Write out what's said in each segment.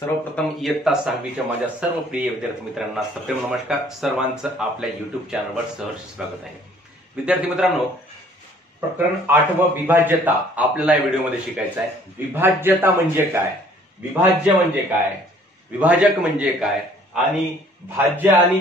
सर्वप्रथम इयत्ता 6वीच्या माझ्या सर्व प्रिय विद्यार्थी मित्रांना सप्रेम नमस्कार। सर्वांचं आपल्या YouTube चॅनलवर सहर्ष स्वागत आहे। विद्यार्थी मित्रांनो, प्रकरण 8व विभाज्यता आपल्याला या व्हिडिओमध्ये शिकायचं आहे। विभाज्यता म्हणजे काय, विभाज्य म्हणजे काय, विभाजक म्हणजे काय आणि भाज्य आणि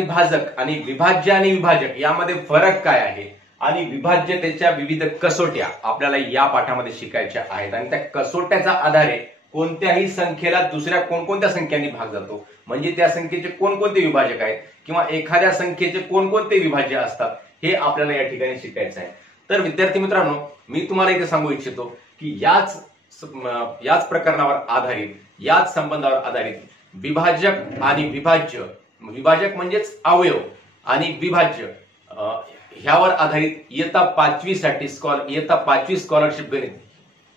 भाजक आणि विभाज्य आणि विभाजक यामध्ये फरक काय आहे आणि विभाज्यतेच्या विविध कसोट्या आपल्याला या पाठामध्ये शिकायच्या आहेत। आणि त्या कसोट्याच्या आधारे कोणत्याही संख्येला दुसऱ्या कोणकोणत्या संख्यांनी भाग जातो, म्हणजे त्या संख्येचे कोणकोणते विभाजक आहेत किंवा एखाद्या संख्येचे कोणकोणते विभाज्य असतात हे आपल्याला या ठिकाणी शिकायचं आहे। तर विद्यार्थी मित्रांनो, मी तुम्हाला इथे सांगू इच्छितो की याच प्रकरणावर आधारित, याच संबंधावर आधारित विभाजक आणि विभाज्य, विभाजक म्हणजेच अवयव आणि विभाज्य ह्यावर आधारित इयत्ता 5वी स्कॉलरशिप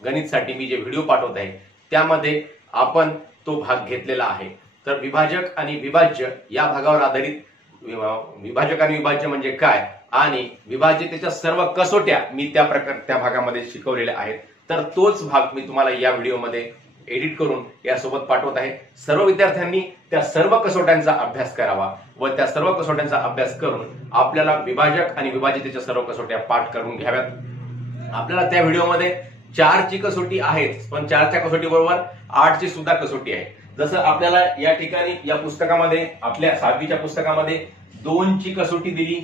गणितसाठी मी जे व्हिडिओ पाठवत आहे त्यामध्ये आपण तो भाग घेतलेला आहे। तर विभाजक आणि विभाज्य या भागावर आधारित विभाजक आणि विभाज्य म्हणजे काय आणि विभाज्यतेच्या सर्व कसोट्या मी त्या भागामध्ये शिकवलेल्या आहेत। तर तोच भाग मी तुम्हाला या व्हिडिओमध्ये एडिट करून यासोबत पाठवत आहे। सर्व विद्यार्थ्यांनी त्या सर्व कसोट्यांचा अभ्यास करावा व त्या सर्व कसोट्यांचा अभ्यास करून आपल्याला विभाजक आणि विभाज्यतेच्या सर्व कसोट्या पाठ करून घ्याव्यात। आपल्याला त्या व्हिडिओमध्ये 4 ची कसोटी आहेच, पण 4च्या कसोटी बरोबर 8 ची सुद्धा कसोटी आहे। जसं आपल्याला या ठिकाणी या पुस्तकामध्ये, आपल्या 6वीच्या पुस्तकामध्ये 2 ची कसोटी दिली,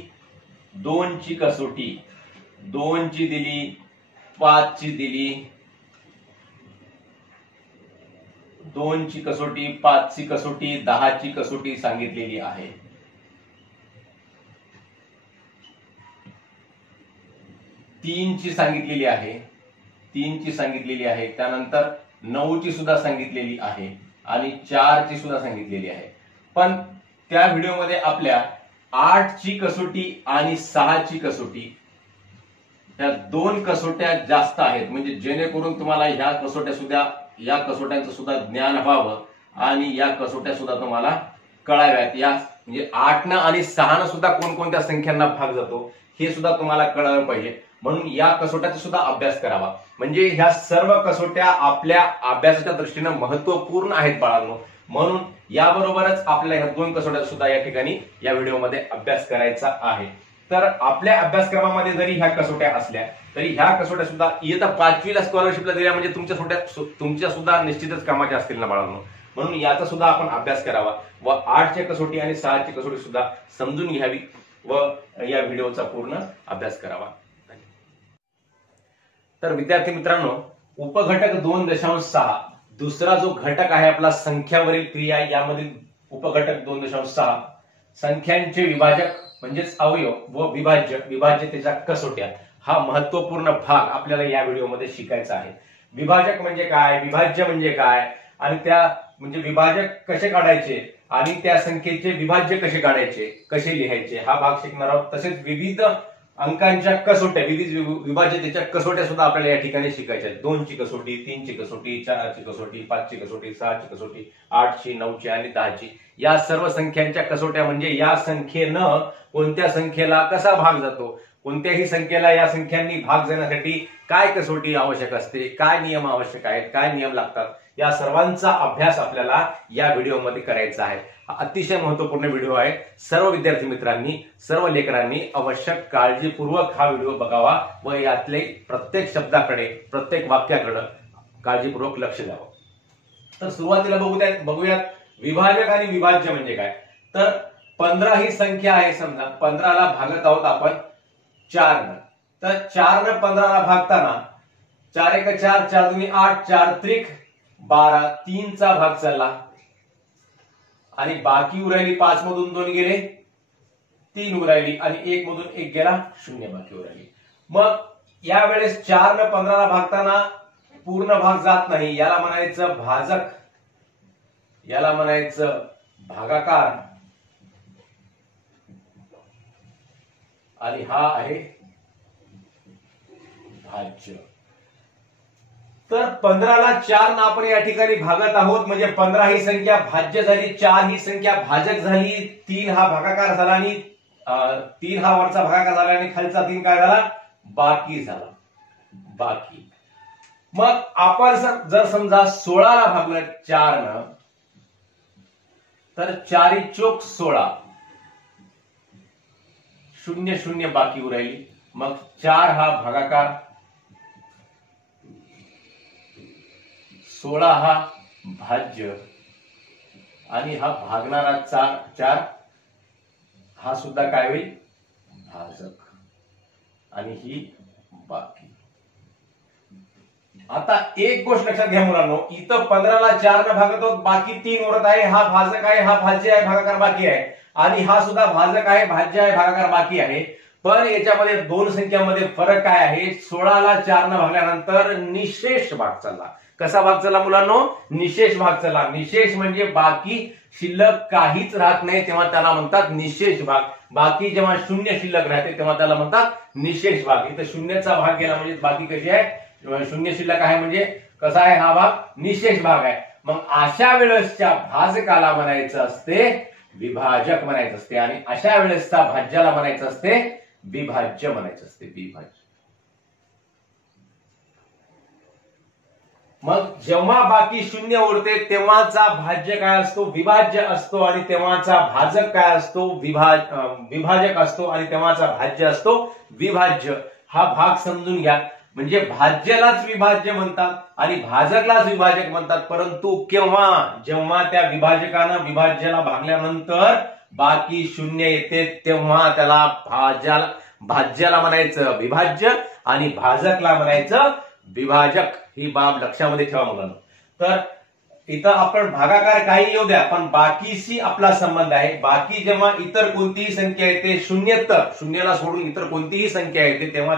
2 ची कसोटी, 2 ची दिली, 5 ची दिली, 2 ची कसोटी, 5 ची कसोटी, 10 ची कसोटी सांगितलेली आहे। 3 ची सांगितलेली आहे, 3 ची सांगितलेली आहे, त्यानंतर 9 ची सुद्धा सांगितलेली आहे आणि 4 ची सुद्धा सांगितलेली आहे। पण त्या व्हिडिओमध्ये आपल्या 8 ची कसोटी आणि 6 ची कसोटी त्या 2 कसोट्या जास्त आहेत, म्हणजे जेणेकरून तुम्हाला ह्या कसोट्यांचं सुद्धा ज्ञान व्हावं आणि या कसोट्या सुद्धा तुम्हाला कळाव्यात। या म्हणजे 8 न आणि 6 न सुद्धा कोणकोणत्या संख्यांना भाग जातो हे सुद्धा तुम्हाला कळायला पाहिजे, म्हणून या कसोट्याचा सुद्धा अभ्यास करावा। म्हणजे ह्या सर्व कसोट्या आपल्या अभ्यासाच्या दृष्टीने महत्त्वपूर्ण आहेत बाळांनो, म्हणून याबरोबरच आपल्याला ह्या 2 कसोट्या सुद्धा या ठिकाणी या व्हिडिओमध्ये अभ्यास करायचा आहे। तर आपल्या अभ्यासक्रमामध्ये जरी ह्या कसोट्या असल्या तरी ह्या कसोट्या सुद्धा इयत्ता 5वीला स्कॉलरशिपला दिल्या म्हणजे तुमच्या सुद्धा निश्चितच कामाच्या असतील ना बाळांनो, म्हणून याचा सुद्धा आपण अभ्यास करावा व 8 ची कसोटी आणि 6 ची कसोटी सुद्धा समजून घ्यावी व या व्हिडिओचा पूर्ण अभ्यास करावा। तर विद्यार्थी मित्रांनो, उपघटक 2.6 दुसरा जो घटक आहे आपला संख्यावरील क्रिया, यामधील उपघटक 2.6 संख्यांचे विभाजक म्हणजेच अवयव व विभाज्यतेच्या कसोट्या हा महत्त्वपूर्ण भाग आपल्याला या व्हिडिओमध्ये शिकायचा आहे। विभाजक म्हणजे काय, विभाज्य म्हणजे काय आणि त्या म्हणजे विभाजक कसे काढायचे आणि त्या संख्येचे विभाज्य कसे काढायचे, कसे लिहायचे हा भाग शिकणार आहोत। तसेच विविध अंकांच्या कसोट्या, विविध विभाज्यतेच्या कसोट्या सुद्धा आपल्याला या ठिकाणी शिकायच्या आहेत। 2 ची कसोटी, 3 ची कसोटी, 4 ची कसोटी, 5 ची कसोटी, 6 ची कसोटी, 8 ची, 9 ची आणि 10 ची या सर्व संख्यांच्या कसोट्या, म्हणजे या संख्येनं कोणत्या संख्येला कसा भाग जातो, कोणत्याही संख्येला या संख्यांनी भाग जाण्यासाठी काय कसोटी आवश्यक असते, काय नियम आवश्यक आहेत, काय नियम लागतात, या सर्वांचा अभ्यास आपल्याला या व्हिडिओमध्ये करायचा आहे। हा अतिशय महत्त्वपूर्ण व्हिडिओ आहे। सर्व विद्यार्थी मित्रांनी, सर्व लेकरांनी आवश्यक काळजीपूर्वक हा व्हिडिओ बघावा व यातले प्रत्येक शब्दाकडे, प्रत्येक वाक्याकडे काळजीपूर्वक लक्ष द्यावं। तर सुरुवातीला बघूयात विभाजक आणि विभाज्य म्हणजे काय। तर 15 ही संख्या आहे, समजा 15ला भागत आहोत आपण 4 न, तर 4 न 15ला भागताना 4 एक 4, 4 दुनी 8, 4 त्रिक 12, 3 चा भाग चालला आणि बाकी उरायली 5 मधून 2 गेले 3 उरायली आणि 1 मधून 1 गेला 0 बाकी उरायली। मग यावेळेस 4 न 15ला भागताना पूर्ण भाग जात नाही, याला म्हणायचं भाजक, याला म्हणायचं भागाकार आणि हा आहे भाज्य। तर 15ला 4 ना आपण या ठिकाणी भागत आहोत, म्हणजे 15 ही संख्या भाज्य झाली, 4 ही संख्या भाजक झाली, 3 हा भागाकार झाला आणि 3 हा वरचा भागाकार झाला आणि खालचा 3 काय झाला, बाकी झाला, बाकी। मग आपण जर समजा 16 भागलं 4 न, तर 4 चोक 16, 0 0 बाकी उरायली. मग 4 हा भागाकार, 16 हा भाज्य आणि हा भागणारा 4 हा सुद्धा काय होईल, भाजक. आणि ही बाकी. आता एक गोष्ट लक्षात घ्या मुलांनो, इथं 15ला 4 न भागतो, बाकी 3 उरत आहे. हा भाजक आहे, हा भाज्य आहे, भागाकार बाकी आहे. आणि हा सुद्धा भाजक आहे, भाज्य आहे, भागाकार बाकी आहे. पण याच्यामध्ये दोन संख्यामध्ये फरक काय आहे, 16ला 4 न भागल्यानंतर निशेष भाग चालला. कसा भाग चालला मुलांनो, निशेष भाग चालला. निशेष म्हणजे बाकी शिल्लक काहीच राहत नाही तेव्हा त्याला म्हणतात निशेष भाग. बाकी जेव्हा 0 शिल्लक राहते तेव्हा त्याला म्हणतात निशेष भाग. इथं 0चा भाग गेला म्हणजे बाकी कशी आहे, 0 शिल्लक आहे म्हणजे कसा आहे, हा भाग निशेष भाग आहे. मग अशा वेळेसच्या भाजकाला म्हणायचं असते विभाजक म्हणायचं असते, आणि अशा वेळेसचा भाज्याला म्हणायचं असते विभाज्य म्हणायचं असते, विभाज्य. मग जेव्हा बाकी 0 उरते तेव्हाचा भाज्य काय असतो, विभाज्य असतो. आणि तेव्हाचा भाजक काय असतो, विभाजक असतो. आणि तेव्हाचा भाज्य असतो विभाज्य. हा भाग समजून घ्या. म्हणजे भाज्यालाच विभाज्य म्हणतात आणि भाजकलाच विभाजक म्हणतात. परंतु केव्हा, जेव्हा त्या विभाजकानं विभाज्याला भागल्यानंतर बाकी 0 येते तेव्हा त्याला भाज्याला म्हणायचं विभाज्य आणि भाजकला म्हणायचं विभाजक. ही बाब लक्षामध्ये ठेवा मुलांना. तर इथं आपण भागाकार काही येऊ द्या, पण बाकीशी आपला संबंध आहे. बाकी जेव्हा इतर कोणतीही संख्या येते, 0ला सोडून इतर कोणतीही संख्या येते तेव्हा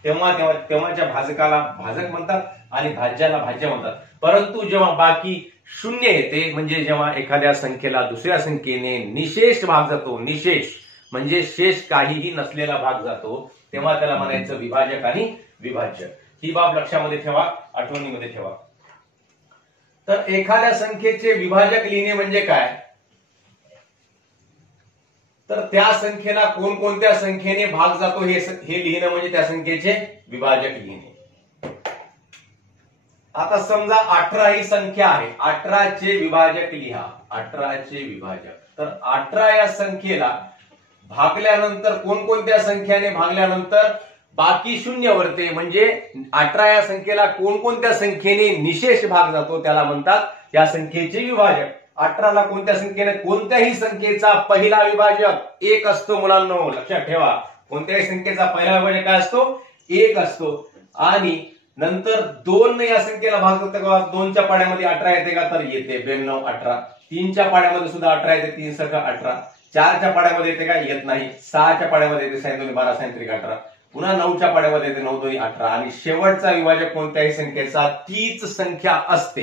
तेव्हाच्या भाजकाला भाजक म्हणतात आणि भाज्याला भाज्य म्हणतात. परंतु जेव्हा बाकी 0 येते, म्हणजे जेव्हा एखाद्या संख्येला दुसऱ्या संख्येने निशेष भाग जातो, निशेष म्हणजे शेष काहीही नसलेला भाग जातो, तेव्हा त्याला म्हणायचं विभाजक आणि विभाज्य. ही बाब लक्षामध्ये ठेवा, आठवणीमध्ये ठेवा. तर एखाद्या संख्येचे विभाजक लिहिणे म्हणजे काय, तर त्या संख्येला कोणकोणत्या संख्येने भाग जातो हे लिहिणं म्हणजे त्या संख्येचे विभाजक लिहिणे. आता समजा 18 ही संख्या आहे, 18 चे विभाजक लिहा, 18 चे विभाजक. तर 18 या संख्येला भागल्यानंतर कोणकोणत्या संख्याने भागल्यानंतर बाकी 0 उरते, म्हणजे 18 या संख्येला कोणकोणत्या संख्येने निशेष भाग जातो त्याला म्हणतात या संख्येचे विभाजक. 18ला कोणत्या संख्येने, कोणत्याही संख्येचा पहिला विभाजक 1 असतो मुलांनो, लक्षात ठेवा. कोणत्याही संख्येचा पहिला विभाजक काय असतो, 1 असतो. आणि नंतर 2 या संख्येला भाग जातो का, 2च्या पाड्यामध्ये 18 येते का, तर येते, 92 18. 3च्या पाड्यामध्ये सुद्धा 18 येते, 3 सका 18. 4च्या पाड्यामध्ये येते का, येत नाही. 6च्या पाड्यामध्ये येते, 6 12 6 18. पुन्हा 9च्या पाड्यामध्ये येते, 9 2 18. आणि शेवटचा विभाजक कोणत्याही संख्येचा तीच संख्या असते.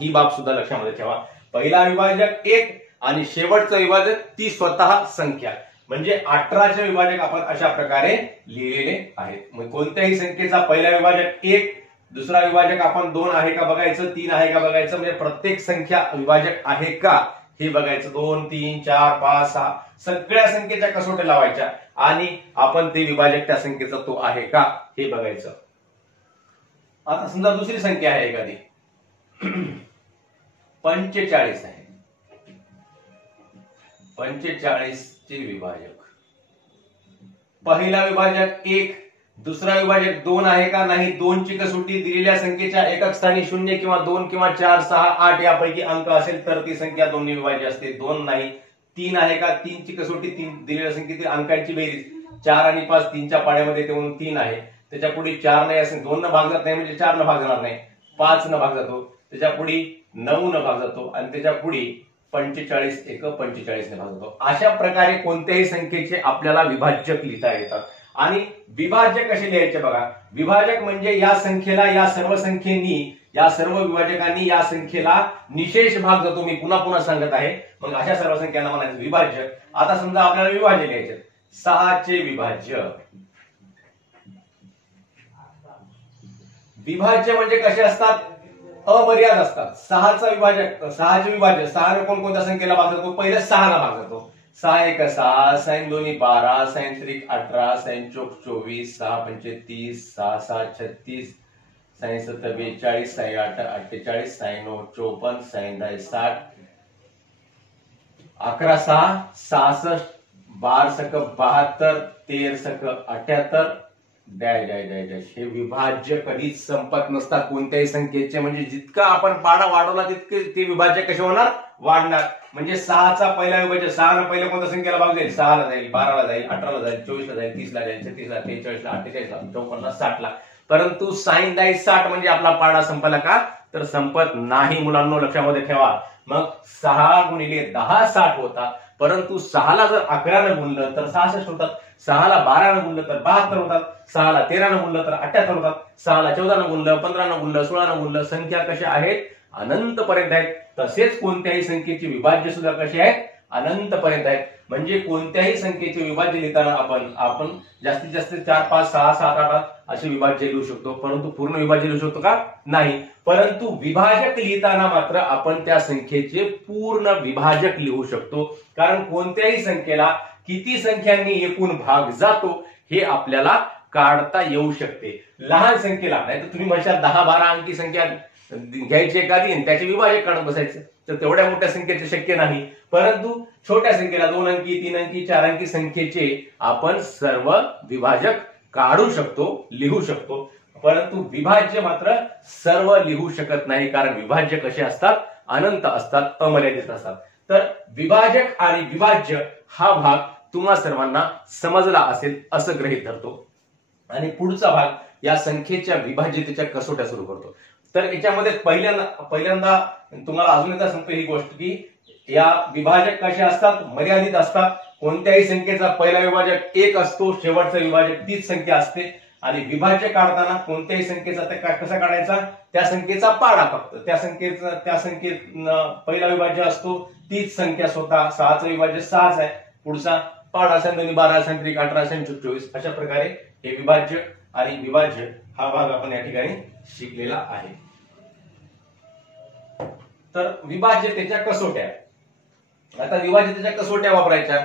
ही बाब सुद्धा लक्षामध्ये ठेवा. पहिला विभाजक 1 आणि शेवटचा विभाजक ती स्वतः संख्या. म्हणजे 18चे विभाजक आपण अशा प्रकारे लिहिलेले आहेत. मग कोणत्याही संख्येचा पहिला विभाजक 1, दुसरा विभाजक आपण 2 आहे का बघायचं, 3 आहे का बघायचं. म्हणजे प्रत्येक संख्या विभाजक आहे का हे बघायचं. 2 3 4 5 6 सगळ्या संख्येच्या कसोट्या लावायच्या आणि आपण ते विभाजक त्या संख्येचा तो आहे का हे बघायचं. आता समजा दुसरी संख्या आहे एखादी 45 आहे, 45 चे विभाजक. पहिला विभाजक 1, दुसरा विभाजक 2 आहे का नाही. 2 ची कसोटी दिलेल्या संख्येच्या एकक स्थानी 0 किंवा 2 किंवा 4 6 8 यापैकी अंक असेल तर ती संख्या दोन्ही विभाज्य असते. 2 नाही. 3 आहे का, 3 ची कसोटी दिलेल्या संख्येतील अंकांची बेरीज 4 आणि 5 3च्या पाड्यामध्ये येते म्हणून 3 आहे. त्याच्या पुढे 4 नाही असेल, 2 न भाग जात नाही म्हणजे 4 न भाग जाणार नाही, 5 न भाग जातो. त्याच्या पुढे 9 न भाग जातो आणि त्याच्या पुढे 45 एक 45 ने भाग जातो. अशा प्रकारे कोणत्याही संख्येचे आपल्याला विभाजक लिहिता येतात. आणि विभाजक कसे लिहायचे बघा. विभाजक म्हणजे या संख्येला, या सर्व संख्येनी, या सर्व विभाजकांनी या संख्येला निशेष भाग जातो. मी पुन्हा पुन्हा सांगत आहे. मग अशा सर्व संख्यांना म्हणायचं विभाज्य. आता समजा आपल्याला विभाज्य लिहायचे, 6 चे विभाज्य. विभाज्य म्हणजे कसे असतात, अमर्याद असतात. 6चा विभाजक, 6चे विभाज्य, 6 कोणकोणत्या संख्येला भाग जातो, पहिले 6 ला भाग जातो. 6 1 6, 6 2 12, 6 3 18, 6 4 24, 6 5 30, 6 6 36, साई 7 42, साई 8 48, साई 9 54, साई 10 60, 11 6 66, 12 सक 72, 13 सक 78, डॅश डॅश डॅश डॅश. हे विभाज्य कधीच संपत नसतात कोणत्याही संख्येचे. म्हणजे जितका आपण पाडा वाढवला तितके ते विभाज्य कसे होणार, वाढणार. म्हणजे 6चा पहिला विभाज्य, 6 पहिल्या कोणत्या संख्येला भाग जाईल, 6ला जाईल, 12ला जाईल, 18ला जाईल, 24ला जाईल, 30ला जाईल, 36ला, 43ला, 48ला, 54ला, 60ला. परंतु साइन 10 60 म्हणजे आपला पाडा संपला का, तर संपत नाही मुलांनो, लक्षामध्ये ठेवा. मग 6 गुणिले 10 60 होता. परंतु 6ला जर 11 गुणलं तर 66 होतात, 6ला 12 गुणलं तर 72 होतात, 6ला 13 गुणलं तर 78 होतात, 6ला 14 गुणलं, 15 गुणलं, 16 गुणलं. संख्या कशा आहेत, अनंत पर्यंत आहेत. तसेच कोणत्याही संख्येची विभाज्य सुद्धा कशी आहेत, अनंत पर्यंत आहेत. म्हणजे कोणत्याही संख्येचे विभाज्य लिहिताना आपण जास्तीत जास्त 4 5 6 7 8 असे विभाज्य लिहू शकतो. परंतु पूर्ण विभाज्य लिहू शकतो का, नाही. परंतु विभाजक लिहिताना मात्र आपण त्या संख्येचे पूर्ण विभाजक लिहू शकतो. कारण कोणत्याही संख्येला किती संख्यांनी एकूण भाग जातो हे आपल्याला काढता येऊ शकते. लहान संख्येला नाही तर तुम्ही म्हणशाल 10 12 अंकी संख्या घ्यायची एखादी आणि त्याचे विभाजक काढत बसायचे, तर तेवढ्या मोठ्या संख्येचे शक्य नाही. परंतु छोट्या संख्येला 2 अंकी 3 अंकी 4 अंकी संख्येचे आपण सर्व विभाजक काढू शकतो, लिहू शकतो. परंतु विभाज्य मात्र सर्व लिहू शकत नाही, कारण विभाज्य कसे असतात, अनंत असतात, अमर्यादित असतात. तर विभाजक आणि विभाज्य हा भाग तुम्हा सर्वांना समजला असेल असं गृहीत धरतो. आणि पुढचा भाग या संख्येच्या विभाज्यतेच्या कसोट्या सुरू करतो. तर याच्यामध्ये पहिल्यांदा तुम्हाला अजून एकदा सांगतो ही गोष्ट की या विभाजक कसे असतात, मर्यादित असतात. कोणत्याही संख्येचा पहिला विभाजक 1 असतो, शेवटचा विभाजक तीच संख्या असते. आणि विभाज्य काढताना कोणत्याही संख्येचा कसा काढायचा, त्या संख्येचा पाडा फक्त त्या संख्येत पहिला विभाज्य असतो तीच संख्या स्वतः. 6चं विभाज्य 6च आहे, पुढचा पाडा असेल 2 12 असेल 18 असेल 24. अशा प्रकारे हे विभाज्य आणि विभाज्य हा भाग आपण या ठिकाणी शिकलेला आहे. तर विभाज्यतेच्या कसोट्या. आता विभाज्यतेच्या कसोट्या वापरायच्या.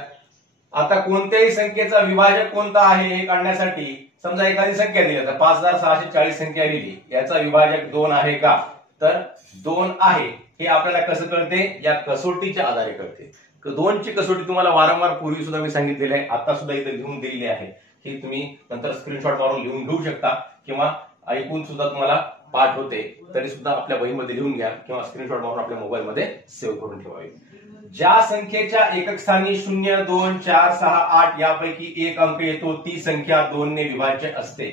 आता कोणत्याही संख्येचा विभाजक कोणता आहे हे काढण्यासाठी समजा एखादी संख्या दिली, आता 5640 संख्या लिहिली, याचा विभाजक 2 आहे का, तर 2 आहे हे आपल्याला कसं कळते, या कसोटीच्या आधारे कळते. 2ची कसोटी तुम्हाला वारंवार पूर्वी सुद्धा मी सांगितलेली आहे, आता सुद्धा इथे लिहून दिलेली आहे. ही तुम्ही नंतर स्क्रीनशॉट मारून लिहून घेऊ शकता किंवा ऐकून सुद्धा तुम्हाला पाठ होते तरी सुद्धा आपल्या वहीमध्ये लिहून घ्या किंवा स्क्रीनशॉट मारून आपल्या मोबाईलमध्ये सेव्ह करून ठेवावे. ज्या संख्येच्या एकक स्थानी 0 2 4 6 8 यापैकी एक अंक येतो ती संख्या 2 ने विभाज्य असते.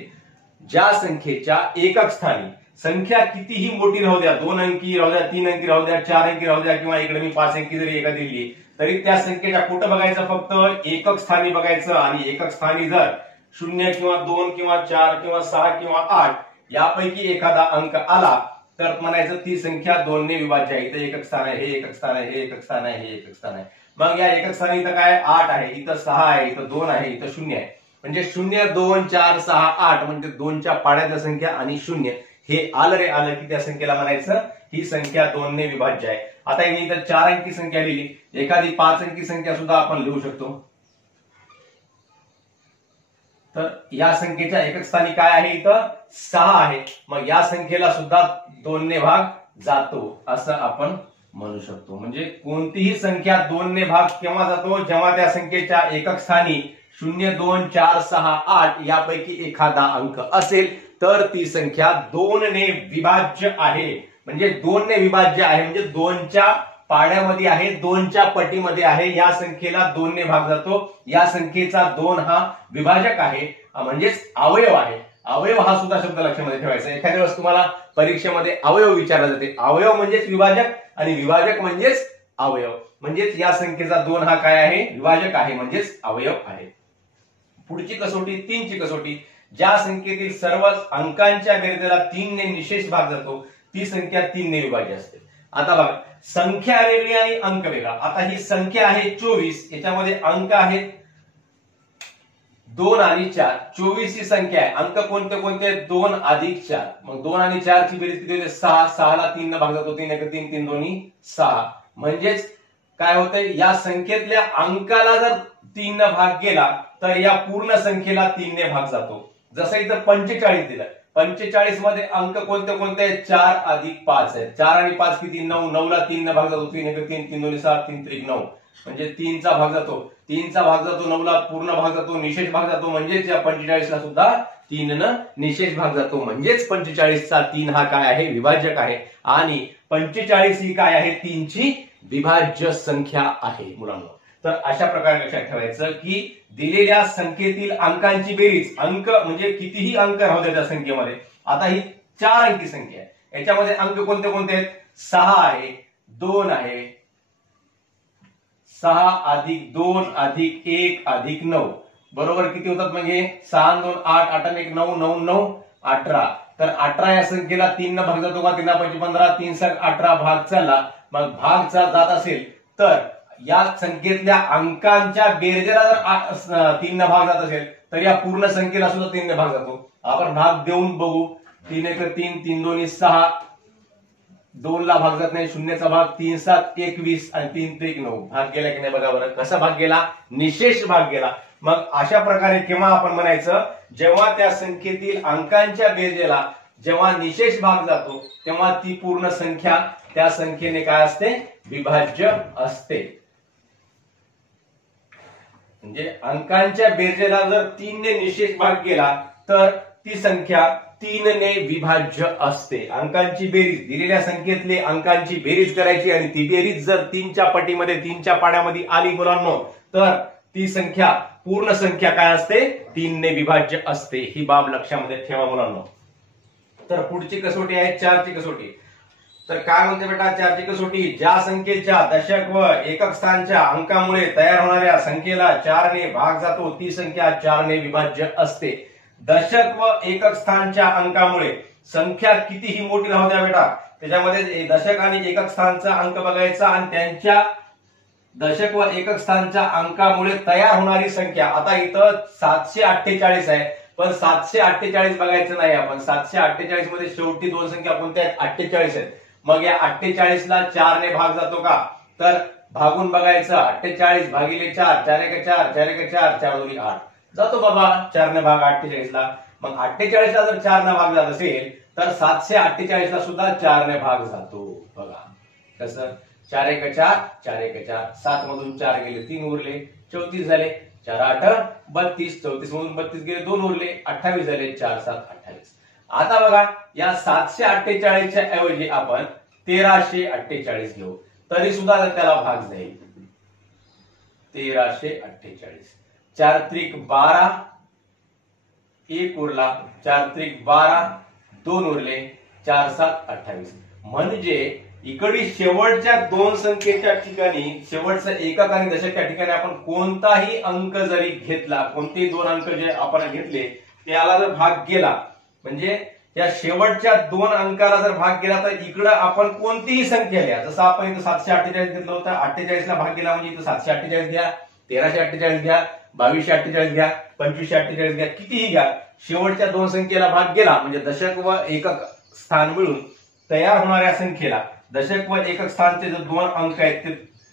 ज्या संख्येच्या एकक स्थानी संख्या कितीही मोठी राहू द्या, 2 अंकी राहू द्या, 3 अंकी राहू द्या, 4 अंकी राहू द्या किंवा इकडे मी 5 अंकी जरी एखादी लिहिली तरी त्या संख्येच्या कुठं बघायचं, फक्त एकक स्थानी बघायचं. आणि एकक स्थानी जर 0 किंवा 2 किंवा 4 किंवा 6 किंवा 8 यापैकी एखादा अंक आला तर म्हणायचं ती संख्या 2 ने विभाज्य आहे. इथं एकक स्थान आहे, हे एकक स्थान आहे, हे एकक स्थान आहे, हे एकक स्थान आहे. मग या एकक स्थानी इथं काय 8 आहे, इथं 6 आहे, इथं 2 आहे, इथं 0 आहे. म्हणजे 0 2 4 6 8 म्हणजे 2च्या पाड्यातल्या संख्या आणि 0 हे आलं रे आलं की त्या संख्येला म्हणायचं ही संख्या 2 ने विभाज्य आहे. आता मी इथं 4 अंकी संख्या लिहिली, एखादी 5 अंकी संख्या सुद्धा आपण लिहू शकतो. तर या संख्येच्या एकक स्थानी काय आहे, इथं 6 आहे. मग या संख्येला सुद्धा 2 ने भाग जातो असं आपण म्हणू शकतो. म्हणजे कोणतीही संख्या 2 ने भाग केव्हा जातो, जेव्हा त्या संख्येच्या एकक स्थानी 0 2 4 6 8 यापैकी एखादा अंक असेल तर ती संख्या 2 ने विभाज्य आहे. म्हणजे 2 ने विभाज्य आहे म्हणजे 2च्या पाड्यामध्ये आहे, 2च्या पटीमध्ये आहे. या संख्येला 2 ने भाग जातो. या संख्येचा 2 हा विभाजक आहे म्हणजेच अवयव आहे. अवयव हा सुद्धा शब्द लक्षामध्ये ठेवायचा. एखाद्या वेळेस तुम्हाला परीक्षेमध्ये अवयव विचारला जाते. अवयव म्हणजेच विभाजक आणि विभाजक म्हणजेच अवयव. म्हणजेच या संख्येचा 2 हा काय आहे, विभाजक आहे म्हणजेच अवयव आहे. पुढची कसोटी 3ची कसोटी. ज्या संख्येतील सर्व अंकांच्या बेरजेला 3 ने निशेष भाग जातो ती संख्या 3 ने विभाज्य असते. आता बघा, संख्या वेगळी आणि अंक वेगळा. आता ही संख्या आहे 24, याच्यामध्ये अंक आहेत 2 आणि 4. 24 ही संख्या आहे. अंक कोणते कोणते, 2 अधिक 4. मग 2 आणि 4 ची बेरीज किती होते, 6. 6 ला 3 ने भाग जातो, 3 1 3 3 2 6. म्हणजेच काय होतंय, या संख्येतल्या अंकाला जर 3 ने भाग गेला तर या पूर्ण संख्येला 3 ने भाग जातो. जसं इथं 45 दिलं, 45 मध्ये अंक कोणते कोणते आहेत? 4 अधिक 5 आहेत. 4 आणि 5 किती? 9. 9 ला 3 न भाग जातो. 3 1 3 3 2 7 3 3 9 म्हणजे 3 चा भाग जातो. 3 चा भाग जातो. 9 ला पूर्ण भाग जातो, निशेष भाग जातो. म्हणजेच या 45 ला सुद्धा 3 न निशेष भाग जातो. म्हणजेच 45 चा 3 हा काय आहे? विभाजक आहे. आणि 45 ही काय आहे? 3 ची विभाज्य संख्या आहे मुलांनो. तर अशा प्रकारे लक्षात ठेवायचं की दिलेल्या संख्येतील अंकांची बेरीज, अंक म्हणजे कितीही अंक राहू द्या त्या संख्येमध्ये. आता ही 4 अंकी संख्या आहे. याच्यामध्ये अंक कोणते कोणते आहेत? 6 आहे, 2 आहे, 6 अधिक 2 अधिक 1 अधिक 9 बरोबर किती होतात? म्हणजे 6 2 8 8 1 9 9 9 18. तर 18 या संख्येला 3 न भाग जातो का? 3 5 15 3 7 18 भाग चालला. मग भाग जात असेल तर या संख्येतल्या अंकांच्या बेरजेला जर 3 न भाग जात असेल तर या पूर्ण संख्येला सुद्धा 3 न भाग जातो. आपण भाग देऊन बघू. 3 1 3 3 2 6 2 ला भाग जात नाही. शून्याचा भाग 3 7 21 आणि 3 3 9 भाग गेला की नाही बघा बरं. कसा भाग गेला? निशेष भाग गेला. मग अशा प्रकारे केव्हा आपण म्हणायचं? जेव्हा त्या संख्येतील अंकांच्या बेरजेला जेव्हा निशेष भाग जातो तेव्हा ती पूर्ण संख्या त्या संख्येने काय असते? विभाज्य असते. म्हणजे अंकांच्या बेरजेला जर 3 ने निशेष भाग गेला तर ती संख्या 3 ने विभाज्य असते. अंकांची बेरीज, दिलेल्या संख्येतले अंकांची बेरीज करायची आणि ती बेरीज जर 3च्या पटीमध्ये 3च्या पाड्यामध्ये आली मुलांनो तर ती संख्या पूर्ण संख्या काय असते? 3 ने विभाज्य असते. ही बाब लक्षामध्ये ठेवा मुलांनो. तर पुढची कसोटी आहे 4 ची कसोटी. तर काय म्हणते बेटा 4 ची कसोटी? ज्या संख्येच्या दशक व एकक स्थानच्या अंकामुळे तयार होणाऱ्या संख्येला 4 ने भाग जातो ती संख्या 4 ने विभाज्य असते. दशक व एकक स्थानच्या अंकामुळे संख्या कितीही मोठी राहू द्या बेटा, त्याच्यामध्ये दशक आणि एकक स्थानचा अंक बघायचा आणि त्यांच्या दशक व एकक स्थानच्या अंकामुळे तयार होणारी संख्या. आता इथं 748 आहे पण 748 बघायचं नाही आपण. 748 मध्ये शेवटी दोन संख्या कोणत्या आहेत? 48 आहेत. मग या 48 ला 4 ने भाग जातो का? तर भागून बघायचं. 48 भागिले 4 4 1 4 4 1 4 4 2 8 जातो बाबा 4 ने भाग 48 ला. मग 48 ला जर 4 ने भाग जात असेल तर 748 ला सुद्धा 4 ने भाग जातो. बघा कसं? 4 1 4 4 1 4 7 मधून 4 गेले 3 उरले 34 झाले. 4 8 32 34 मधून 32 गेले 2 उरले 28 झाले. 4 7 28. आता बघा या 748च्या ऐवजी आपण 1348 घेऊ तरी सुद्धा त्याला भाग जाईल. 1348 4 त्रिक 12 1 उरला 4 त्रिक 12 2 उरले 4 7 28. म्हणजे इकडे शेवटच्या दोन संख्येच्या ठिकाणी शेवटचं एकक आणि दशकच्या ठिकाणी आपण कोणताही अंक जरी घेतला, कोणतेही दोन अंक जे आपण घेतले त्याला जर भाग गेला म्हणजे या शेवटच्या दोन अंकाला जर भाग गेला तर इकडं आपण कोणतीही संख्या लिहा. जसं आपण इथं 748 घेतलं होतं, 48 ला भाग गेला म्हणजे इथं 748 घ्या, 1348 घ्या, 2248 घ्या, 2548 घ्या, कितीही घ्या. शेवटच्या दोन संख्येला भाग गेला म्हणजे दशक व एकक स्थान मिळून तयार होणाऱ्या संख्येला दशक व एकक स्थानचे जे दोन अंक आहेत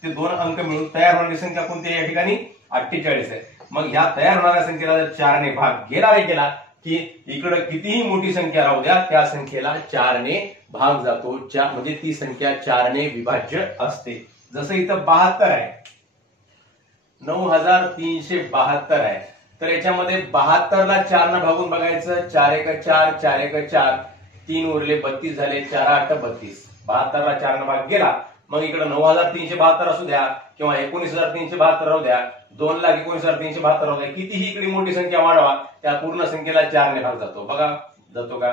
ते दोन अंक मिळून तयार होणारी संख्या कोणती आहे? या ठिकाणी 48 आहे. मग ह्या तयार होणाऱ्या संख्येला जर 4 ने भाग गेला की इकडे कितीही मोठी संख्या राहू द्या त्या संख्येला 4 ने भाग जातो. म्हणजे ती संख्या 4 ने विभाज्य असते. जसं इथं 72 आहे, 9372 आहे तर याच्यामध्ये 72 ला 4 ने भागून बघायचं. 4 1 4 4 1 4 3 उरले 32 झाले. 4 8 32. 72 ला 4 ने भाग गेला. मग इकडे 9372 असू द्या किंवा 19372 राहू द्या, 2 लाख 19372 राहू द्या, कितीही इकडे मोठी संख्या वाढवा त्या पूर्ण संख्येला 4 ने भाग जातो. बघा जातो का?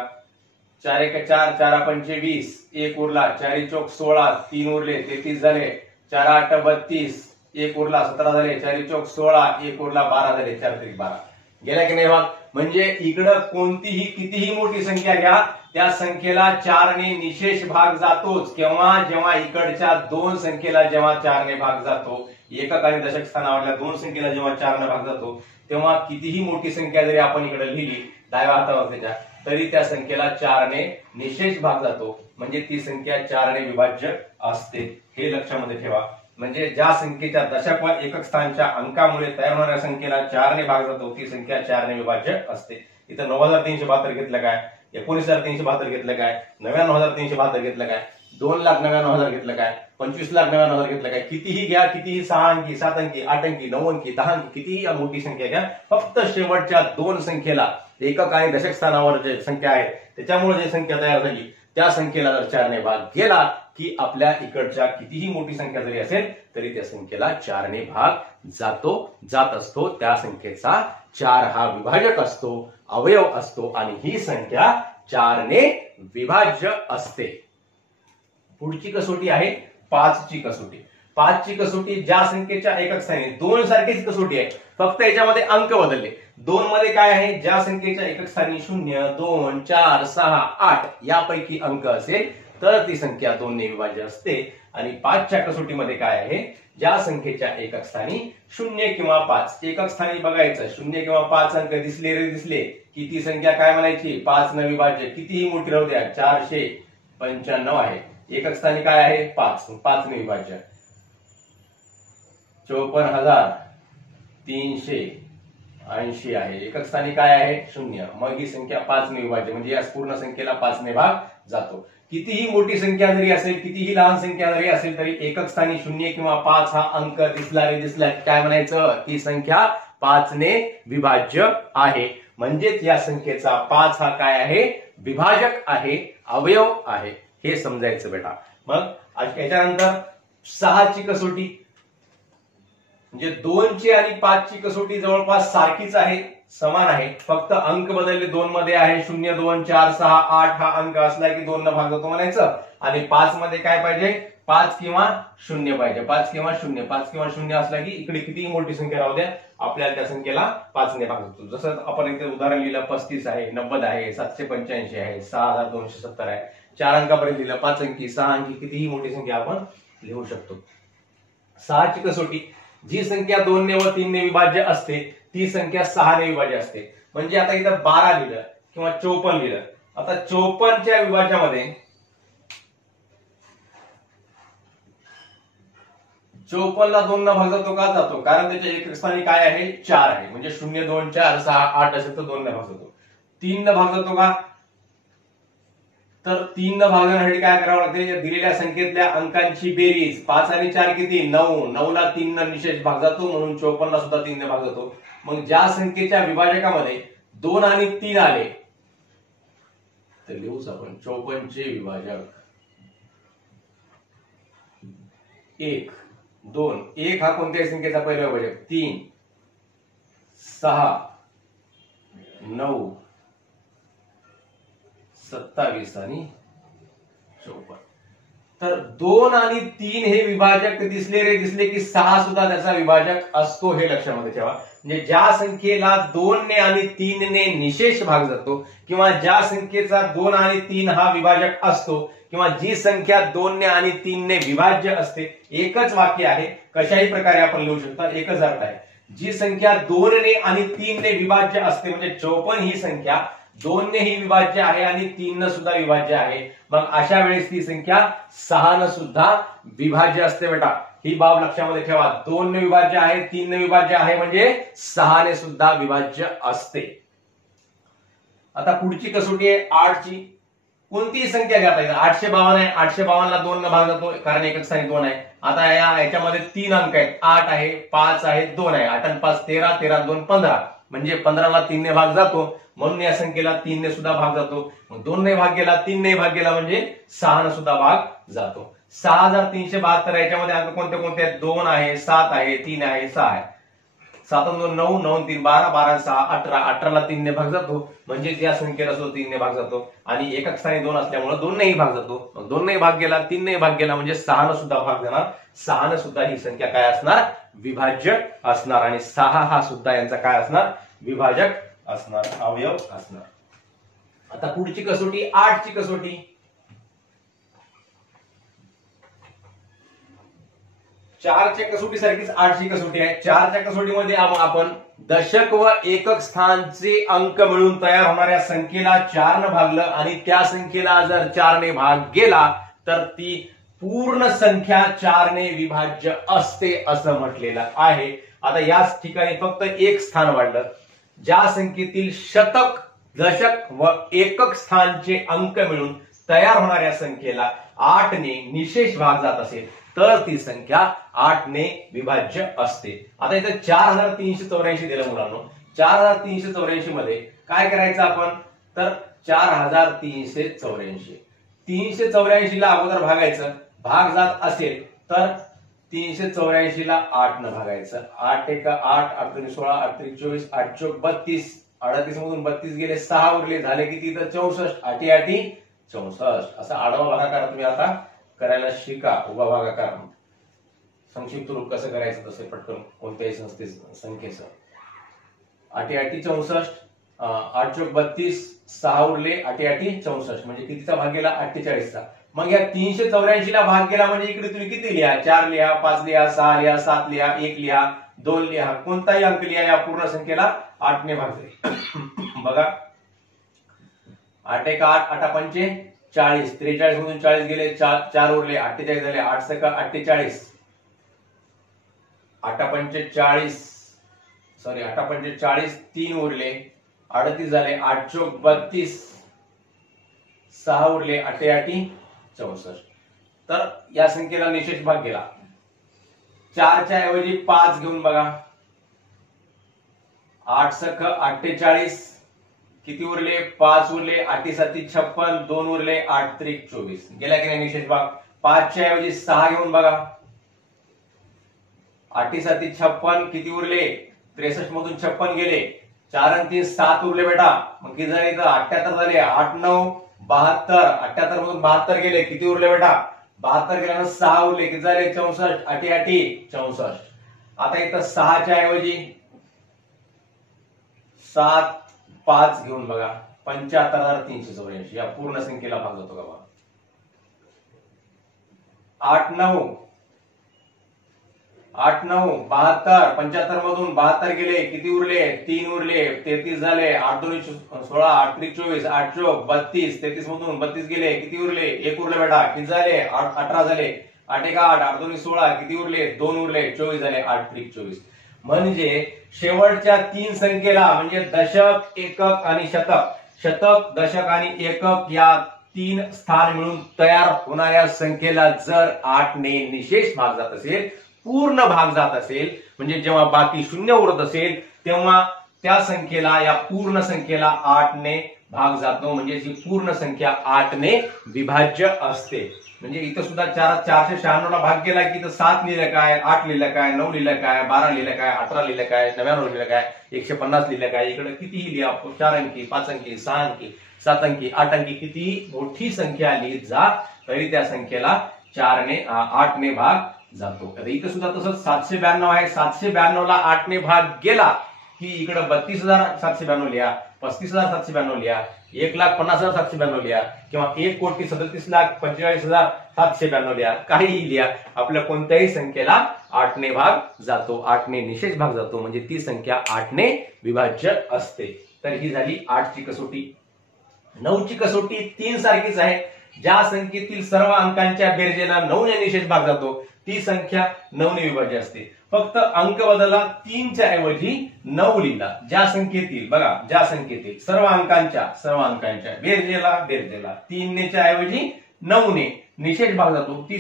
4 1 4 4 25 1 उरला 4 चौक 16 3 उरले 33 झाले. 4 8 32 1 उरला 17 झाले. 4 चौक 16 1 उरला 12 झाले. 4 3 12 गेला की नाही भाग? म्हणजे इकडं कोणतीही कितीही मोठी संख्या घ्या त्या संख्येला 4 ने निशेष भाग जातोच. केव्हा? जेव्हा इकडच्या दोन संख्येला जेव्हा 4 ने भाग जातो, एकक आणि दशक स्थानावरल्या दोन संख्येला जेव्हा 4 ने भाग जातो तेव्हा कितीही मोठी संख्या जरी आपण इकडे लिहिली डाव्या हातावर त्याच्या तरी त्या संख्येला 4 ने निशेष भाग जातो. म्हणजे ती संख्या 4 ने विभाज्य असते. हे लक्षामध्ये ठेवा. म्हणजे ज्या संख्येच्या दशक व एकक स्थानच्या अंकामुळे तयार होणाऱ्या संख्येला 4 ने भाग जातो ती संख्या 4 ने विभाज्य असते. इथं 9372 घेतलं काय? 19,372 घेतलं काय, 99,372 घेतलं काय, 2,99,000 घेतलं काय, 25,99,000 घेतलं काय, कितीही घ्या, कितीही 6 अंकी, 7 अंकी, 8 अंकी, 9 अंकी, 10 अंकी, कितीही मोठी संख्या घ्या, फक्त शेवटच्या 2 संख्येला एकक आणि दशक स्थानावर जे संख्या आहे त्याच्यामुळे जी संख्या तयार झाली त्या संख्येला जर 4 ने भाग गेला की आपल्या इकडच्या कितीही मोठी संख्या जरी असेल तरी त्या संख्येला 4 ने भाग जात असतो. त्या संख्येचा 4 हा विभाजक असतो, अवयव असतो आणि ही संख्या 4 ने विभाज्य असते. पुढची कसोटी आहे 5 ची कसोटी. 5 ची कसोटी ज्या संख्येच्या एकक स्थानी 2 सारखीच कसोटी आहे, फक्त याच्यामध्ये अंक बदलले. 2 मध्ये काय आहे, ज्या संख्येच्या एकक स्थानी 0, 2, 4, 6, 8 यापैकी अंक असेल तर ती संख्या 2 ने विभाज्य असते. आणि 5 च्या कसोटीमध्ये काय आहे, ज्या संख्येच्या एकक स्थानी 0 किंवा 5, एकक स्थानी बघायचं 0 किंवा 5 अंक दिसले की ती संख्या काय म्हणायची, 5 न विभाज्य, कितीही मोठी राहू द्या, 495 आहे. एकक स्थानी काय आहे 5 ने विभाज्य 54,380 आहे. एकक स्थानी काय आहे 0, मग ही संख्या 5 ने विभाज्य म्हणजे या पूर्ण संख्येला 5 ने भाग जातो. कितीही मोठी संख्या जरी असेल, कितीही लहान संख्या जरी असेल तरी एकक स्थानी 0 किंवा 5 हा अंक दिसला काय म्हणायचं, ती संख्या 5 ने विभाज्य आहे. म्हणजेच या संख्येचा 5 हा काय आहे, विभाजक आहे, अवयव आहे, हे समजायचं बेटा. मग याच्यानंतर 6 ची कसोटी म्हणजे 2 ची आणि 5 ची कसोटी जवळपास सारखीच आहे, समान आहे, फक्त अंक बदलले. 2 मध्ये आहे 0, 2, 4, 6, 8 हा अंक असला की 2 न भाग जातो म्हणायचं. आणि 5 मध्ये काय पाहिजे, 5 किंवा 0 पाहिजे, 5 किंवा 0, 5 किंवा 0 असला की इकडे कितीही मोठी संख्या राहू द्या आपल्याला त्या संख्येला 5 ने भाग जातो. जसं आपण इथे उदाहरण लिहिलं 35 आहे, 90 आहे, 785 आहे, 6,270 आहे, 4 अंकापर्यंत लिहिलं, 5 अंकी, 6 अंकी, कितीही मोठी संख्या आपण लिहू शकतो. 6 ची कसोटी जी संख्या 2 ने व 3 ने विभाज्य असते ती संख्या 6 ने विभाज्य असते. म्हणजे आता इथं 12 लिहिलं किंवा 54 लिहिलं, आता 54 च्या विभाज्यामध्ये 54 ला 2 न भाग जातो का, जातो, कारण त्याच्या एकक स्थानी काय आहे 4 आहे. म्हणजे 0, 2, 4, 6, 8 असेल तर 2 न भाग जातो. 3 न भाग जातो का, तर 3 न भागण्यासाठी काय करावं लागते, दिलेल्या संख्येतल्या अंकांची बेरीज. 5 आणि 4 किती 9, 9 ला 3 न निशेष भाग जातो म्हणून 54 ला सुद्धा 3 ने भाग जातो. मग ज्या संख्येच्या विभाजकामध्ये 2 आणि 3 आले तर लिहूच आपण 54 चे विभाजक 1, 2, 1 हा कोणत्याही संख्येचा पहिला विभाजक, 3, 6, 9, 27 आणि 54. तर 2 आणि 3 हे विभाजक दिसले की 6 सुद्धा त्याचा विभाजक असतो, हे लक्षामध्ये ठेवा. म्हणजे ज्या संख्येला 2 ने आणि 3 ने निशेष भाग जातो किंवा ज्या संख्येचा 2 आणि 3 हा विभाजक असतो किंवा जी संख्या 2 ने आणि 3 ने विभाज्य असते, एकच वाक्य आहे, कशाही प्रकारे आपण लिहू शकता, एकच अर्थ आहे. जी संख्या 2 ने आणि 3 ने विभाज्य असते म्हणजे 54 ही संख्या 2 ने ही विभाज्य आहे आणि 3 न सुद्धा विभाज्य आहे. मग अशा वेळेस ती संख्या 6 न सुद्धा विभाज्य असते बेटा, ही बाब लक्षामध्ये ठेवा. 2 ने विभाज्य आहे, 3 ने विभाज्य आहे म्हणजे 6 ने सुद्धा विभाज्य असते. आता पुढची कसोटी आहे 8 ची. कोणतीही संख्या घ्या, 852 आहे, 852 ला 2 न भाग जातो कारण एकच स्थानी 2 आहे. आता याच्यामध्ये 3 अंक आहेत, 8 आहे, 5 आहे, 2 आहे, 8 आणि 5 13, 13 2 15 म्हणजे 15 ला 3 ने भाग जातो म्हणून या संख्येला 3 ने सुद्धा भाग जातो. मग 2 ने भाग गेला, 3 ने भाग गेला म्हणजे 6 ने सुद्धा भाग जातो. 6,372 याच्यामध्ये अंक कोणते कोणते आहेत, 2 आहे, 7 आहे, 3 आहे, 6 आहे. 7 2 9, 9 3 12, 12 6 18, 18 ला 3 ने भाग जातो म्हणजे या संख्येला सुद्धा 3 ने भाग जातो आणि एकक स्थानी 2 असल्यामुळे 2 नेही भाग जातो. मग 2 ने भाग गेला, 3 ने भाग गेला म्हणजे 6 ने सुद्धा भाग जाणार. 6 ने सुद्धा ही संख्या काय असणार, विभाज्य असणार आणि 6 हा सुद्धा यांचा काय असणार, विभाजक असणार, अवयव असणार. आता पुढची कसोटी 8 ची कसोटी. 4 च्या कसोटी सारखीच 8 ची कसोटी आहे. 4 च्या कसोटीमध्ये आपण दशक व एकक स्थानचे अंक मिळून तयार होणाऱ्या संख्येला 4 न भागलं आणि त्या संख्येला जर 4 ने भाग गेला तर ती पूर्ण संख्या 4 ने विभाज्य असते असं म्हटलेलं आहे. आता याच ठिकाणी फक्त एक स्थान वाढलं. ज्या संख्येतील शतक दशक व एकक स्थानचे अंक मिळून तयार होणाऱ्या संख्येला 8 ने निशेष भाग जात असेल तर ती संख्या 8 ने विभाज्य असते। आता इथे 4384 दिलं मुलांनो, 4384 मध्ये काय करायचं आपण, तर 4384 384 ला अगोदर भागायचं, भाग जात असेल तर 384 ला 8 न भागायचं, 8 एक 8, 8 दुनी 16, 8 त्रिक 24, 8 चौक 32, 38 मधून 32 गेले, 6 उरले, झाले किती तर 64, 8 8 64। असा आडवा भागाकार तुम्ही आता करायला शिका, उभा भागाकार संक्षिप्त रूप कसं करायचं तसे पटकन कोणत्याही संख्येचं। 8 8 64, 8 चौक 32, 6 उरले, 8 8 64 म्हणजे कितीचा भाग गेला 48 चा। मग या 384 ला भाग गेला म्हणजे इकडे तुम्ही किती लिहा, 4 लिहा, 5 लिहा, 6 लिहा, 7 लिहा, 1 लिहा, 2 लिहा, कोणताही अंक लिहा, या पूर्ण संख्येला 8 ने भाग जाईल। बघा 8 एक 8, 8 पंचे 40, 43 मधून 40 गेले, 4 उरले, 48 झाले, 8 सका 48, 8 पंचे 40, सॉरी 8 पंचे 40, 3 उरले, 38 झाले, 8 चौक 32, 6 उरले, 8 8 64। तर या संख्येला निशेष भाग गेला। 4 च्या ऐवजी 5 घेऊन बघा, 8 सक 48, किती उरले, 5 उरले, 8 7 56, 2 उरले, 8 त्रिक 24, गेला की नाही निशेष भाग। 5 च्या ऐवजी 6 घेऊन बघा, 8 7 56, किती उरले, 63 मधून 56 गेले, 4 आणि 3 7 उरले बेटा, मग किती झाले इथं 78 झाले, 8 9 72, 78 मधून 72 गेले, किती उरले बेटा 72 गेल्यानं 6 उरले, किती झाले 64, 8 8 64। आता इथं 6 च्या ऐवजी 7 5 घेऊन बघा, 75384 या पूर्ण संख्येला भाग जातो का बघा। 8 9 72, 75 मधून 72 गेले, किती उरले, 3 उरले, 33 झाले, 8 2 16, 8 त्रिक 24, 8 चौक 32, 33 मधून 32 गेले, किती उरले, 1 उरले बेटा, किती झाले 18 झाले, 8 1 8, 8 2 16, किती उरले, 2 उरले, 24 झाले, 8 त्रिक 24। म्हणजे शेवटच्या 3 संख्येला म्हणजे दशक, एकक आणि शतक, शतक, दशक आणि एकक या 3 स्थान मिळून तयार होणाऱ्या संख्येला जर 8 ने निशेष भाग जात असेल, पूर्ण भाग जात असेल, म्हणजे जेव्हा बाकी शून्य उरत असेल तेव्हा त्या संख्येला, या पूर्ण संख्येला 8 ने भाग जातो, म्हणजे ही पूर्ण संख्या 8 ने विभाज्य असते। म्हणजे इथं सुद्धा 496 ला भाग गेला की इथं 7 लिहिलं काय, 8 लिहिलं काय, 9 लिहिलं काय, 12 लिहिलं काय, 18 लिहिलं काय, 99 लिहिलं काय, 150 लिहिलं काय, इकडे कितीही लिहा, 4 अंकी, 5 अंकी, 6 अंकी, 7 अंकी, 8 अंकी, किती मोठी संख्या लिहित जा तरी त्या संख्येला 8 ने भाग जातो। आता इथं सुद्धा तसंच 792 आहे, 792 ला 8 ने भाग गेला की इकडे 32,792 लिहा, 35,792 लिहा, 1,50,792 लिहा, किंवा 1,37,45,792 लिहा, काहीही लिहा, आपल्या कोणत्याही संख्येला 8 ने भाग जातो, 8 ने निशेष भाग जातो, म्हणजे ती संख्या 8 ने विभाज्य असते। तर ही झाली 8 ची कसोटी। 9 ची कसोटी 3 सारखीच आहे, ज्या संख्येतील सर्व अंकांच्या बेरजेला 9 ने निशेष भाग जातो ती संख्या 9 ने विभाज्य असते। फक्त अंक बदलला, 3 च्या ऐवजी 9 लिहिला, ज्या संख्येतील बघा, ज्या संख्येतील सर्व अंकांच्या बेरजेला 3 ने च्या ऐवजी 9 ने निशेष भाग जातो ती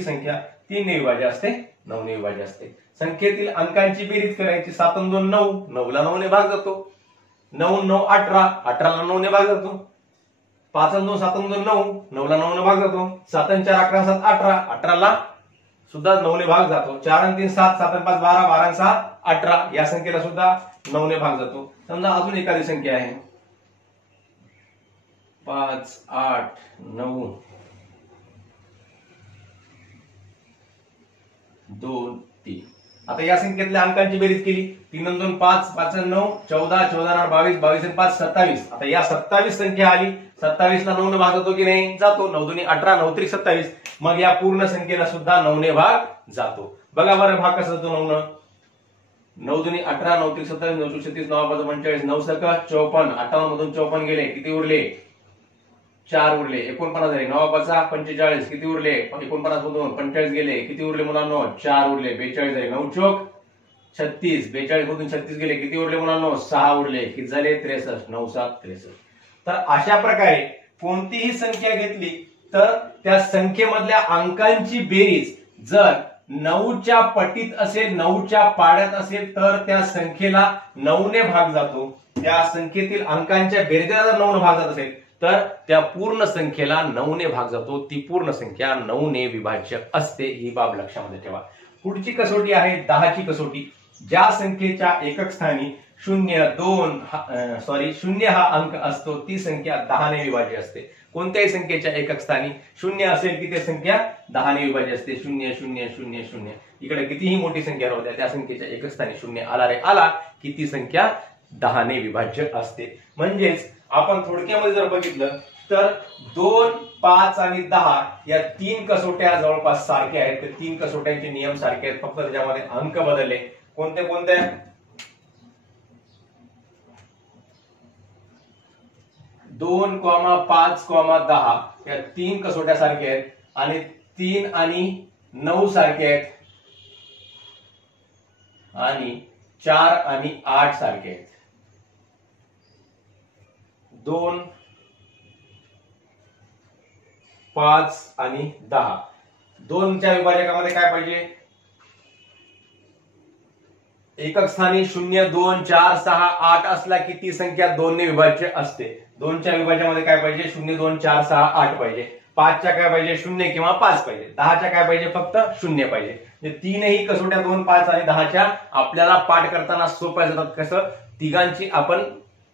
संख्या 3 ने विभाज्य असते, 9 ने विभाज्य असते। संख्येतील अंकांची बेरीज करायची, 7 आणि 2 9, 9 ला 9 ने भाग जातो, 9 9 18, 18 ला 9 ने भाग जातो, 5 आणि 2 7 आणि 2 9, 9 ला 9 ने भाग जातो, 7 आणि 4 11 7 18, 18 ला सुद्धा 9 ने भाग जातो, 4 आणि 3 7, 7 आणि 5 12, 12 आणि 6 18, या संख्येला सुद्धा 9 ने भाग जातो। समजा अजून एखादी संख्या आहे 5 8 9 2 3, आता या संख्येतल्या अंकांची बेरीज केली, 3 आणि 2 5, 5 आणि 9 14, 14 आणि 22, 22 आणि 5 27। आता या 27 संख्या आली, 27 ला 9 ने भाग जातो की नाही, जातो, 9 2 18, 9 3 27, मग या पूर्ण संख्येला सुद्धा 9 ने भाग जातो। बघा बरं भाग कसा जातो 9 न, 9 2 18, 9 3 27, 9 2 36, 9 5 45, 9 7 54, 58 मधून 54 गेले, किती उरले 4 उरले, 49 झाले, 9 5 45, किती उरले 49 मधून 45 गेले, किती उरले मुलांनो 4 उरले, 42 झाले, 9 चौक 36, 42 मधून 36 गेले, किती उरले मुलांनो? 6 उरले. किती झाले? 63. 9 7 63. तर अशा प्रकारे कोणतीही संख्या घेतली तर त्या संख्येमधल्या अंकांची बेरीज जर 9च्या पटीत असेल, 9च्या पाड्यात असेल तर त्या संख्येला 9 ने भाग जातो. त्या संख्येतील अंकांच्या बेरजेला जर 9 ने भाग जात असेल तर त्या पूर्ण संख्येला 9 ने भाग जातो. ती पूर्ण संख्या 9 ने विभाज्य असते. ही बाब लक्षामध्ये ठेवा. पुढची कसोटी आहे 10ची कसोटी. ज्या संख्येच्या एकक स्थानी 0 हा अंक असतो ती संख्या 10 ने विभाज्य असते. कोणत्याही संख्येच्या एकक स्थानी 0 असेल की ते संख्या 10 ने विभाज्य असते. 0 0 0 0. इकडे कितीही मोठी संख्या राहू द्या, त्या संख्येच्या एकक स्थानी 0 आला रे आला की ती संख्या 10 ने विभाज्य असते. म्हणजेच आपण थोडक्यामध्ये जर बघितलं तर 2, 5 आणि 10 या 3 कसोट्या जवळपास सारख्या आहेत. तर 3 कसोट्यांचे नियम सारखे आहेत, फक्त त्याच्यामध्ये अंक बदलले. कोणते कोणते? 2, 5, 10 या 3 कसोट्या सारख्या आहेत आणि 3 आणि 9 सारखे आहेत आणि 4 आणि 8 सारखे आहेत. 2, 5 आणि 10. 2च्या विभाजकामध्ये काय पाहिजे? एकक स्थानी 0 2 4 6 8 असला की ती संख्या 2 ने विभाज्य असते. 2च्या विभाजकामध्ये काय पाहिजे? 0 2 4 6 8 पाहिजे. 5च्या काय पाहिजे? 0 किंवा 5 पाहिजे. 10च्या काय पाहिजे? फक्त 0 पाहिजे. म्हणजे तीनही कसोट्या 2, 5 आणि 10च्या आपल्याला पाठ करताना सोप्या जातात. कसं? तिघांची आपण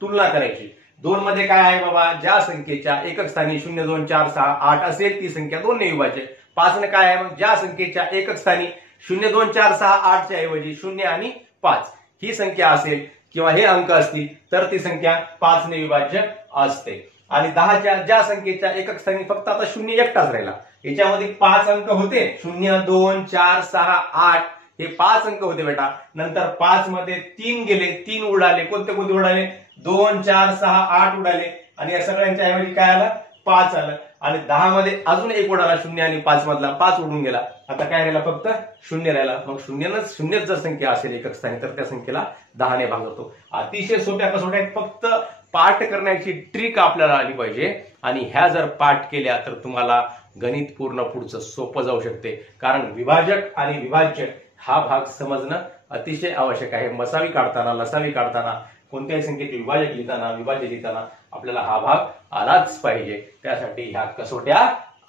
तुलना करायची. 2 मध्ये काय आहे बाबा? ज्या संख्येच्या एकक स्थानी 0 2 4 6 8 असेल ती संख्या 2 ने विभाज्य. 5 ने काय आहे? मग ज्या संख्येच्या एकक स्थानी 0 2 4 6 8 च्या ऐवजी 0 आणि 5 ही संख्या असेल किंवा हे अंक असतील तर ती संख्या 5 ने विभाज्य असते. आणि 10च्या ज्या संख्येच्या एकक स्थानी फक्त आता 0 एकटाच राहिला. याच्यामध्ये 5 अंक होते. 0 2 4 6 8 हे 5 अंक होते बेटा. नंतर 5 मध्ये 3 गेले, 3 उडाले. कोणते कोणते उडाले? 2 4 6 8 उडाले आणि या सगळ्यांच्या ऐवजी काय आलं? 5 आलं. आणि 10 मध्ये अजून एक उडाला 0 आणि 5 मधला 5 उडून गेला. आता काय राहिला? फक्त 0 राहिला. मग 0 जर संख्या असेल एकक स्थानी तर त्या संख्येला 10 ने भाग होतो. अतिशय सोप्या कसोट्या आहेत. फक्त पाठ करण्याची ट्रिक आपल्याला आली पाहिजे आणि ह्या जर पाठ केल्या तर तुम्हाला गणित पूर्ण पुढचं सोपं जाऊ शकते. कारण विभाजक आणि विभाज्य हा भाग समजणं अतिशय आवश्यक आहे. मसावी काढताना, लसावी काढताना, कोणत्याही संख्येचे विभाजक लिहिताना, विभाज्य लिहिताना आपल्याला हा भाग आलाच पाहिजे. त्यासाठी ह्या कसोट्या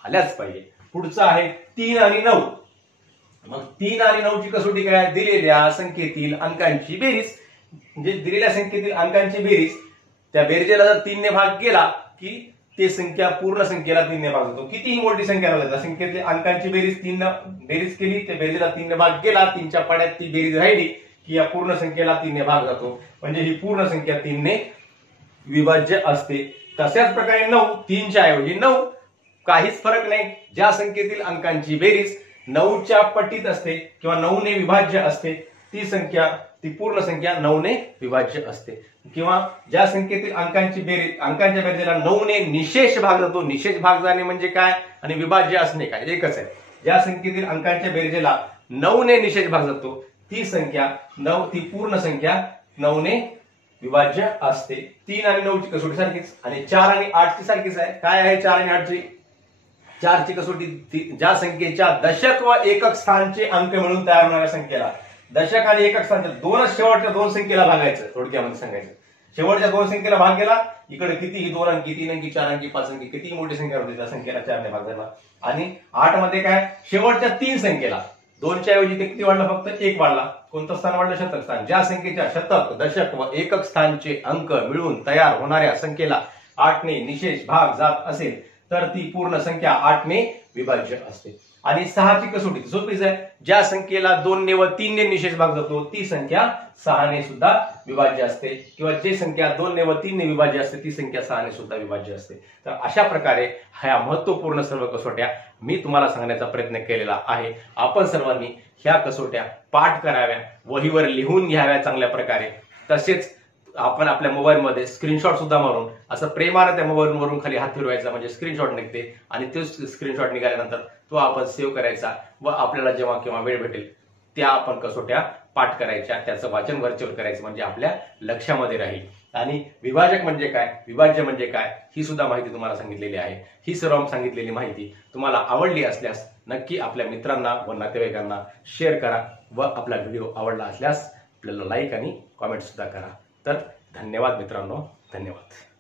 आल्याच पाहिजे. पुढचं आहे 3 आणि 9. मग 3 आणि 9ची कसोटी काय? दिलेल्या संख्येतील अंकांची बेरीज. म्हणजे दिलेल्या संख्येतील अंकांची बेरीज, त्या बेरजेला जर 3 ने भाग केला की ते संख्या पूर्ण संख्येला 3 ने भाग जातो. कितीही मोठी संख्या राहिली त्या संख्येतली अंकांची बेरीज 3 ने बेरीज केली, त्या बेरजेला 3 ने भाग केला, 3च्या पाड्यात ती बेरीज राहिली की या पूर्ण संख्येला 3 ने भाग जातो. म्हणजे ही पूर्ण संख्या 3 ने विभाज्य असते. तशाच प्रकारे 9, 3च्या ऐवजी 9, काहीच फरक नाही. ज्या संख्येतील अंकांची बेरीज 9च्या पटीत असते किंवा 9 ने विभाज्य असते ती संख्या, ती पूर्ण संख्या 9 ने विभाज्य असते. किंवा ज्या संख्येतील अंकांची बेरीज, अंकांच्या बेरजेला 9 ने निशेष भाग जातो. निशेष भाग जाणे म्हणजे काय आणि विभाज्य असणे काय? एकच आहे. ज्या संख्येतील अंकांच्या बेरजेला 9 ने निशेष भाग जातो ती संख्या 9, ती पूर्ण संख्या 9 ने विभाज्य असते. 3 आणि 9ची कसोटी सारखीच आणि 4 आणि 8ची सारखीच आहे. काय आहे 4 आणि 8ची? 4ची कसोटी ज्या संख्येच्या दशक व एकक स्थानचे अंक मिळून तयार होणाऱ्या संख्येला, दशक आणि एकक स्थानच्या दोनच शेवटच्या 2 संख्येला भागायचं. थोडक्यामध्ये सांगायचं, शेवटच्या 2 संख्येला भाग केला, इकडे कितीही 2 अंकी, 3 अंकी, 4 अंकी, 5 अंकी, कितीही मोठी संख्या होती त्या संख्येला 4 ने भाग झाला. आणि 8 मध्ये काय? शेवटच्या 3 संख्येला 2च्या ऐवजी ते किती वाढला? फक्त 1 वाढला. कोणतं स्थान वाढलं? शतक स्थान. ज्या संख्येच्या शतक, दशक व एकक स्थानचे अंक मिळून तयार होणाऱ्या संख्येला 8 ने निशेष भाग जात असेल तर ती पूर्ण संख्या 8 ने विभाज्य असते. आणि 6ची कसोटी सोपीच आहे. ज्या संख्येला 2 ने व 3 ने निशेष भाग जातो ती संख्या 6 ने सुद्धा विभाज्य असते. किंवा जी संख्या 2 ने व 3 ने विभाज्य असते ती संख्या 6 ने सुद्धा विभाज्य असते. तर अशा प्रकारे ह्या महत्वपूर्ण सर्व कसोट्या मी तुम्हाला सांगण्याचा प्रयत्न केलेला आहे. आपण सर्वांनी ह्या कसोट्या पाठ कराव्या, वहीवर लिहून घ्याव्या चांगल्या प्रकारे. तसेच आपण आपल्या मोबाईलमध्ये स्क्रीनशॉट सुद्धा मारून असं प्रेमाने त्या मोबाईलवरून खाली हात फिरवायचा म्हणजे स्क्रीनशॉट निघते आणि तो स्क्रीनशॉट निघाल्यानंतर तो आपण सेव्ह करायचा व आपल्याला जेव्हा केव्हा वेळ भेटेल त्या आपण कसोट्या पाठ करायच्या, त्याचं वाचन वरचेवर करायचं, म्हणजे आपल्या लक्षामध्ये राहील. आणि विभाजक म्हणजे काय, विभाज्य म्हणजे काय, ही सुद्धा माहिती तुम्हाला सांगितलेली आहे. ही सर्व सांगितलेली माहिती तुम्हाला आवडली असल्यास नक्की आपल्या मित्रांना व नातेवाईकांना शेअर करा व आपला व्हिडिओ आवडला असल्यास आपल्याला लाईक आणि कॉमेंट सुद्धा करा. तर धन्यवाद मित्रांनो, धन्यवाद.